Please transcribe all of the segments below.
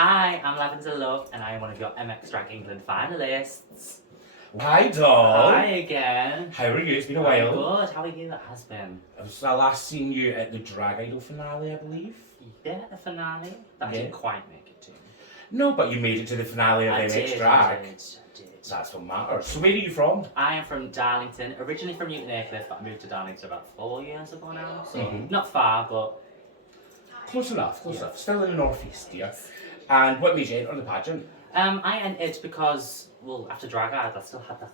Hi, I'm Lavender Love, and I am one of your MX Drag England finalists. Hi, doll. Hi again. How are you? It's been a I'm while. good. How are you? It has been. I last seen you at the Drag Idol finale, I believe. Yeah, the finale. That Yeah. didn't quite make it to. No, but you made it to the finale of I MX did, Drag. I did. That's what matters. So where are you from? I am from Darlington, originally from Newton Aycliffe, but I moved to Darlington about 4 years ago now. So not far, but Close enough, close enough. Still in the northeast, dear. And what made you enter the pageant? I entered because, well, after Drag Eye, I still had the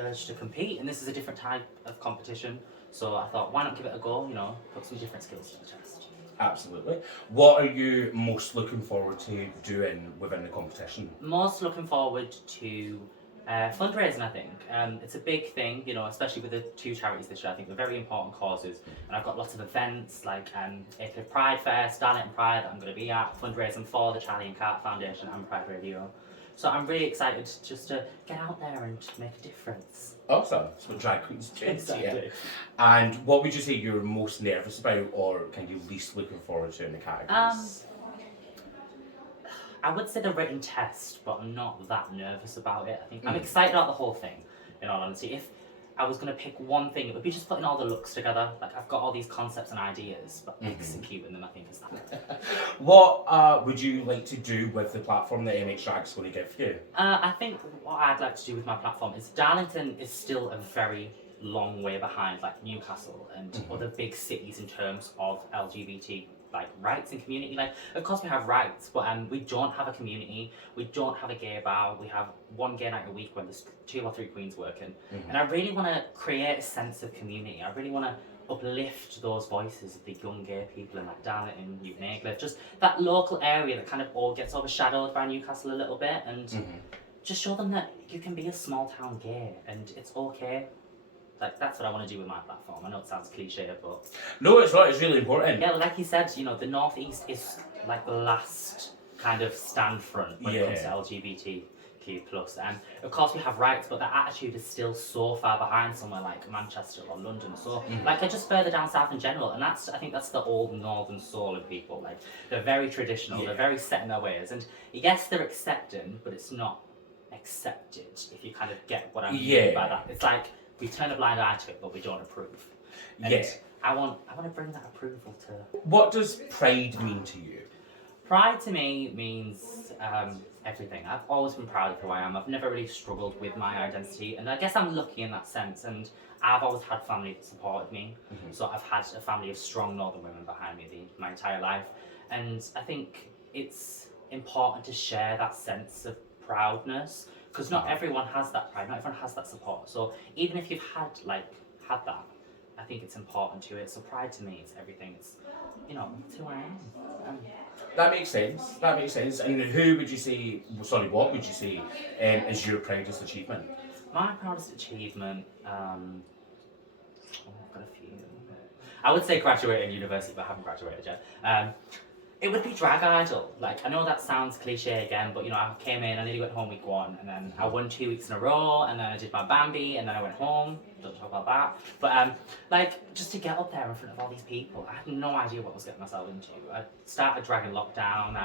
urge to compete, and this is a different type of competition. So I thought, why not give it a go? Put some different skills to the test. Absolutely. What are you most looking forward to doing within the competition? Most looking forward to fundraising, I think. It's a big thing, especially with the two charities this year. I think they're very important causes. And I've got lots of events like Aycliffe Pride Fest, Darlington Pride that I'm going to be at, fundraising for the Charlie and Kat Foundation and Pride Radio. So I'm really excited just to get out there and make a difference. Awesome. That's what drag queens do. Exactly. Yeah. And what would you say you're most nervous about or kind of least looking forward to in the categories? I would say the written test, but I'm not that nervous about it. I think I'm excited about the whole thing, in all honesty. If I was going to pick one thing, it would be just putting all the looks together. Like, I've got all these concepts and ideas, but executing them, I think, is that. What would you like to do with the platform that MX Drag's going to give you? I think what I'd like to do with my platform is Darlington is still a very long way behind, like Newcastle and other big cities in terms of LGBT rights and community. Like, of course we have rights, but we don't have a community. We don't have a gay bar. We have one gay night a week when there's 2 or 3 queens working. And I really want to create a sense of community. I really want to uplift those voices of the young gay people in like Darlington, Newton Aycliffe, just that local area that kind of all gets overshadowed by Newcastle a little bit, and just show them that you can be a small town gay and it's okay. Like, that's what I want to do with my platform. I know it sounds cliche, but... No, it's not. It's really important. Yeah, like you said, the Northeast is like the last kind of stand front when it comes to LGBTQ+. Of course, we have rights, but the attitude is still so far behind somewhere like Manchester or London. So, like, they're just further down south in general. And I think that's the old northern soul of people. Like, they're very traditional. They're very set in their ways. And yes, they're accepting, but it's not accepted, if you kind of get what I mean by that. It's like... we turn a blind eye to it, but we don't approve. And I want to bring that approval to... What does pride mean to you? Pride to me means everything. I've always been proud of who I am. I've never really struggled with my identity, and I guess I'm lucky in that sense. And I've always had family that supported me. So I've had a family of strong northern women behind me my entire life. And I think it's important to share that sense of proudness, because not everyone has that pride, not everyone has that support. So even if you've had that, I think it's important to it. So pride to me is everything. It's, it's who I am. That makes sense. That makes sense. And what would you say is your proudest achievement? My proudest achievement, I've got a few. I would say graduating university, but I haven't graduated yet. It would be Drag Idol. Like, I know that sounds cliche again, but I came in, I nearly went home week 1, and then I won 2 weeks in a row, and then I did my Bambi, and then I went home. Don't talk about that. But just to get up there in front of all these people, I had no idea what I was getting myself into. I started drag in lockdown.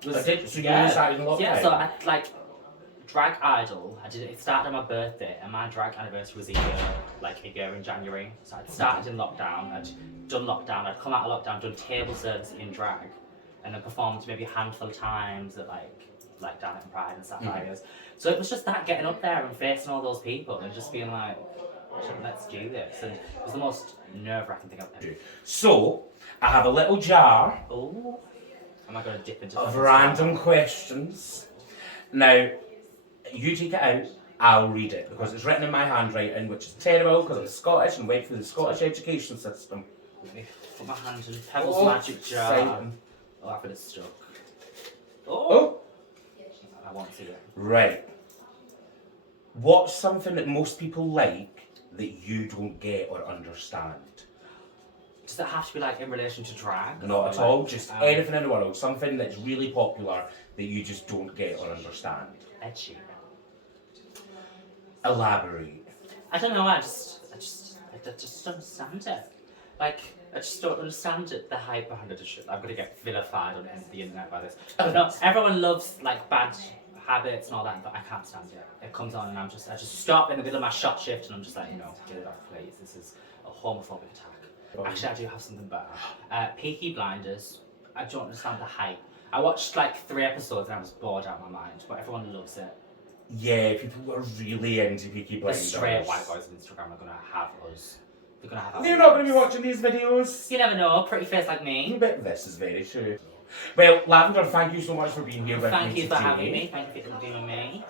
So you started in lockdown? Yeah, so Drag Idol, it started on my birthday, and my drag anniversary was a year in January. So I'd started in lockdown, I'd done lockdown, I'd come out of lockdown, done table service in drag, and then performed maybe a handful of times at like Darlington Pride and Sapphires. So it was just that, getting up there and facing all those people and just being like, let's do this. And it was the most nerve-wracking thing I've ever done. So, I have a little jar Oh, am I going to dip into of random questions. Now, you take it out, I'll read it, because it's written in my handwriting, which is terrible because I'm Scottish and went through the Scottish education system. Put my hand in Pebble's magic jar. Exciting. Oh, I could have stuck. Oh! I won't see it. Right. What's something that most people like that you don't get or understand? Does it have to be in relation to drag? Not at all, just anything in the world. Something that's really popular that you just don't get or understand. Ed Sheeran. Elaborate. I don't know, I just don't understand it. I just don't understand it, the hype behind it. I'm gonna get vilified on the internet by this. But no, everyone loves like bad habits and all that, but I can't stand it. It comes on and I just stop in the middle of my shot shift and I'm just like, no, get it off, please. This is a homophobic attack. Actually, I do have something better. Peaky Blinders. I don't understand the hype. I watched like 3 episodes and I was bored out of my mind, but everyone loves it. Yeah, people are really into Peaky The Blinders. straight white boys on Instagram are gonna have us. They're gonna have. They're not going to be watching these videos. You never know. Pretty face like me. But this is very true. Well, Lavender, thank you so much for being here with me Thank you for today. having me. Thank you for interviewing me.